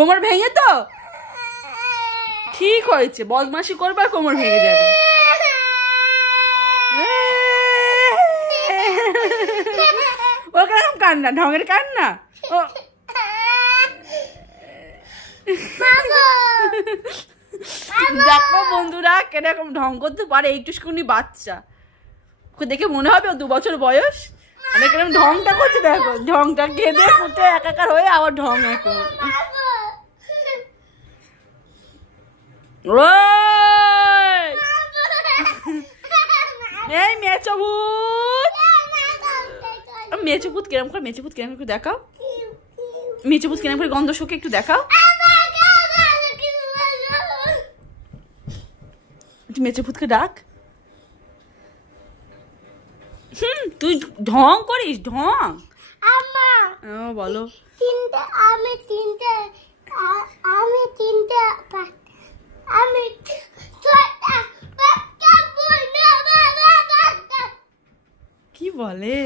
কোমর ভেঙে তো ঠিক হয়েছে, বদমাশি করবে আর কোমর ভেঙে যাবে। ও কেরকম কান্না, ঢঙের কান্না। ও দেখো বন্ধুরা কিরকম ঢং করতে পারে এইটুকুনি বাচ্চা। ওকে দেখে মনে হবে ও 2 বছর বয়স। মানে কিরকম ঢংটা করছে দেখো, ঢংটা কেঁদে ফুটে একাকার হয়ে আবার ঢং এখন। এই মেচভূত, মেচভূত কিরম করে, মেচভূত কিরম করে দেখাও, মেচভূত কিরম করে গন্ধ শুকে একটু দেখাও। মেচভূতকে ডাক। তুই ঢং করিস, ঢং। বলো। কি বলে?